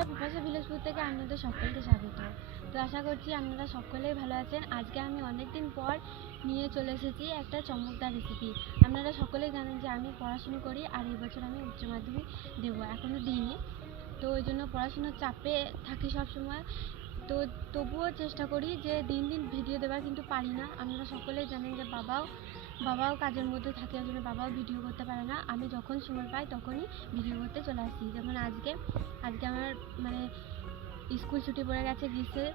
বন্ধুরা পিপাসা ভিলেজপুর থেকে আপনাদের সকলকে স্বাগত। তো আশা করছি আপনারা সকলেই ভালো আছেন। আজকে আমি অনেক দিন পর নিয়ে চলে এসেছি একটা চমকদার রেসিপি আপনারা সকলেই জানেন যে আমি পড়াশুনো করি আর এই বছর আমি উচ্চ মাধ্যমিক দেবো এখনও দিইনি। তো ওই জন্য পড়াশুনোর চাপে থাকি সব সময় তো তবুও চেষ্টা করি যে দিন দিন ভিডিও দেওয়ার কিন্তু পারি না। আপনারা সকলেই জানেন যে বাবাও বাবাও কাজের মধ্যে থাকে, ওই জন্য বাবাও ভিডিও করতে পারে না। আমি যখন সময় পাই তখনই ভিডিও করতে চলে আসি। যেমন আজকে আজকে আমার মানে স্কুল ছুটি পড়ে গেছে গ্রীষ্মের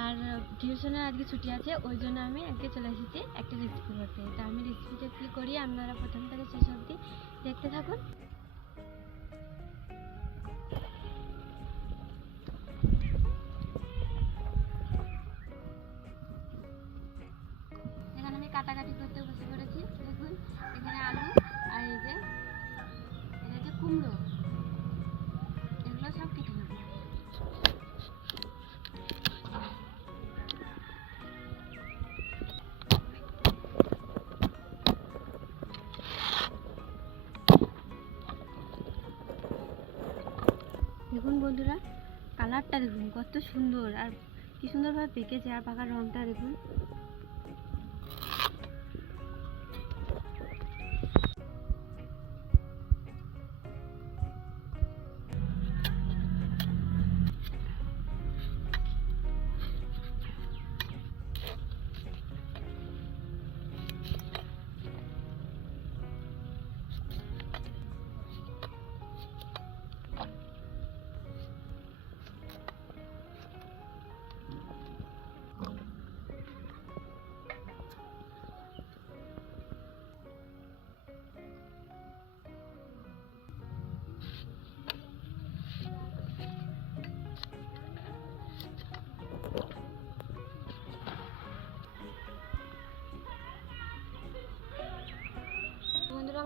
আর টিউশনের আজকে ছুটি আছে, ওই জন্য আমি আজকে চলে এসেছি একটা রেসিপি করতে। তা আমি রেসিপিটা কী করি? আপনারা প্রথম থেকে শেষ অবধি দেখতে থাকুন। দেখুন বন্ধুরা কালারটা দেখুন কত সুন্দর আর কি সুন্দরভাবে পেকেছে আর পাকার রঙটা দেখুন।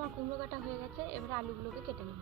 আমার কুমড়ো কাটা হয়ে গেছে এবার আলুগুলোকে কেটে নেব।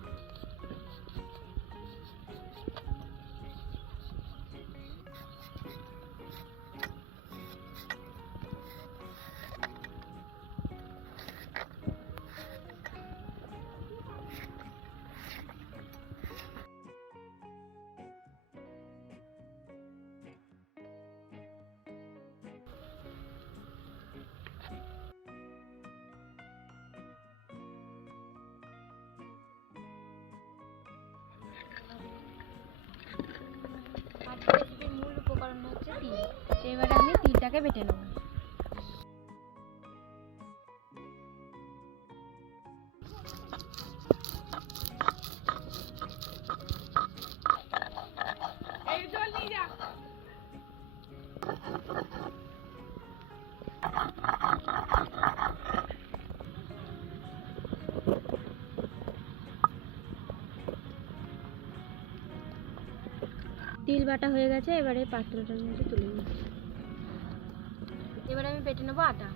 এবারে আমি তিলটাকে বেটে নেব। তিল বাটা হয়ে গেছে এবারে পাত্রটার মধ্যে তুলে নিই এবারে আমি বেটে নেব আটা।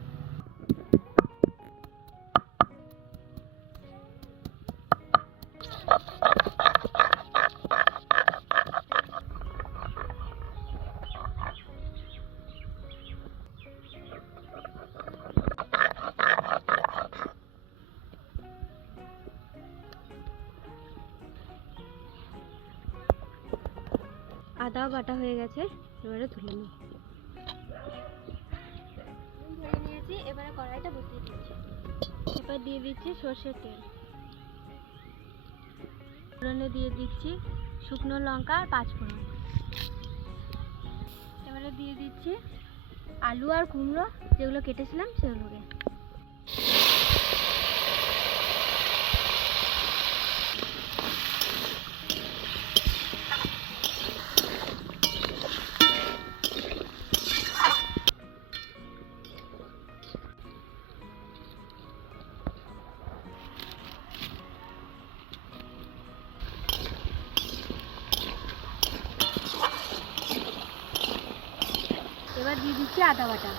আদাও বাটা হয়ে গেছে এবারে তুলে নিই নিয়েছি এবারে কড়াইটা বসিয়ে দিয়েছি। এবার দিয়ে দিচ্ছি সর্ষের তেল। ফোড়নে দিয়ে দিচ্ছি শুকনো লঙ্কা আর পাঁচ ফোড়ন এবারে দিয়ে দিচ্ছি আলু আর কুমড়ো, যেগুলো কেটেছিলাম সেগুলোকে। দিয়ে দিচ্ছি আদা বাটা।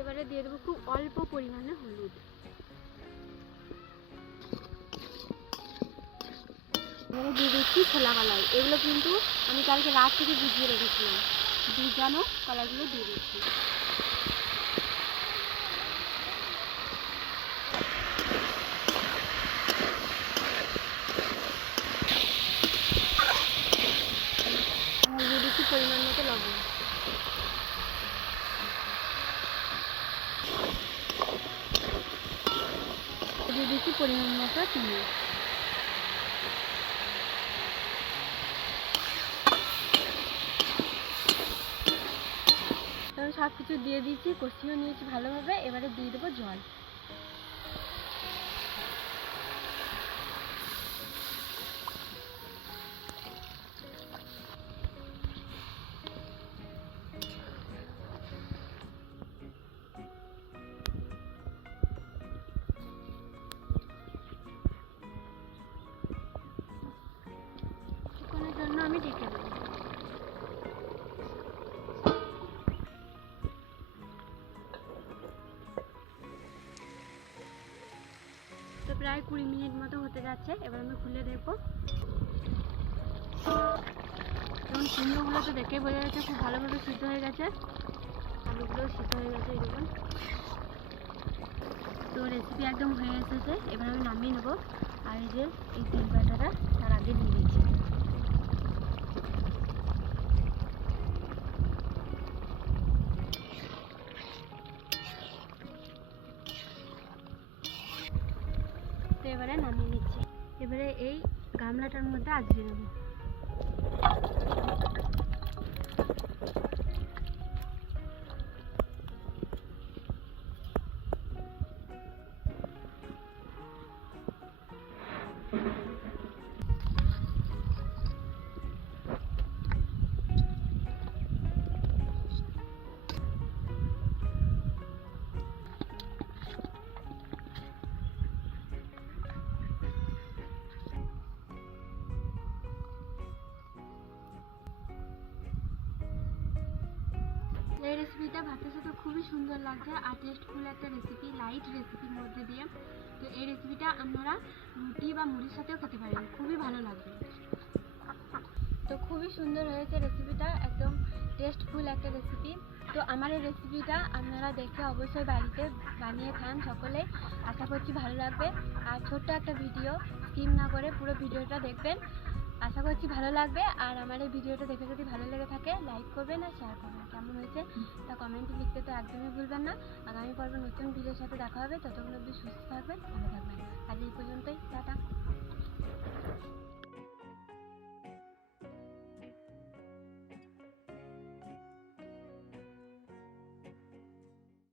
এবারে দিয়ে দেবো খুব অল্প পরিমাণে হলুদ। এবারে দিয়ে দিচ্ছি ছোলা এগুলো কিন্তু আমি কালকে রাত থেকে ভিজিয়ে রেখেছিলাম। ভিজানো আর দিয়ে দিচ্ছি পরিমাণ মতো লবণ। দিয়ে দিচ্ছি পরিমাণ মতো চিনি। সব কিছু দিয়ে দিয়েছি কষিয়ে নিয়েছি ভালোভাবে, এবারে দিয়ে দেবো জল। জন্য আমি ঢেকে দেবো। প্রায় কুড়ি মিনিট মতো হতে যাচ্ছে। এবার আমি খুলে দেখব। যেমন কুমড়োগুলো তো দেখেই বোঝা যাচ্ছে খুব ভালোভাবে সিদ্ধ হয়ে গেছে। আলুগুলোও সিদ্ধ হয়ে গেছে দেখুন। তো রেসিপি একদম হয়ে এসেছে। এবার আমি নামিয়ে নেব। আর এই যে এই তিল বাটাটা, তার আগে দিয়ে এবারে নামিয়ে নিচ্ছি। এবারে এই গামলাটার মধ্যে আজকে দেবো। এই রেসিপিটা ভাতের সাথে খুবই সুন্দর লাগছে। আর টেস্টফুল একটা রেসিপি লাইট রেসিপির মধ্যে দিয়ে। তো এই রেসিপিটা আপনারা রুটি বা মুড়ির সাথেও খেতে পারেন। খুবই ভালো লাগবে। তো খুবই সুন্দর হয়েছে রেসিপিটা একদম টেস্টফুল একটা রেসিপি তো আমার এই রেসিপিটা আপনারা দেখে অবশ্যই বাড়িতে বানিয়ে খান সকলে। আশা করছি ভালো লাগবে। আর ছোট্ট একটা ভিডিও স্কিম না করে পুরো ভিডিওটা দেখবেন। আশা করছি ভালো লাগবে। আর আমার এই ভিডিওটা দেখে যদি ভালো লেগে থাকে লাইক করবেন আর শেয়ার করবেন। কেমন হয়েছে তা কমেন্টে লিখতে তো একদমই ভুলবেন না। আগামী পর্বে নতুন ভিডিওর সাথে দেখা হবে। ততক্ষণ অব্দি সুস্থ থাকবেন, ভালো থাকবেন। আজ এই পর্যন্তই, টাটা।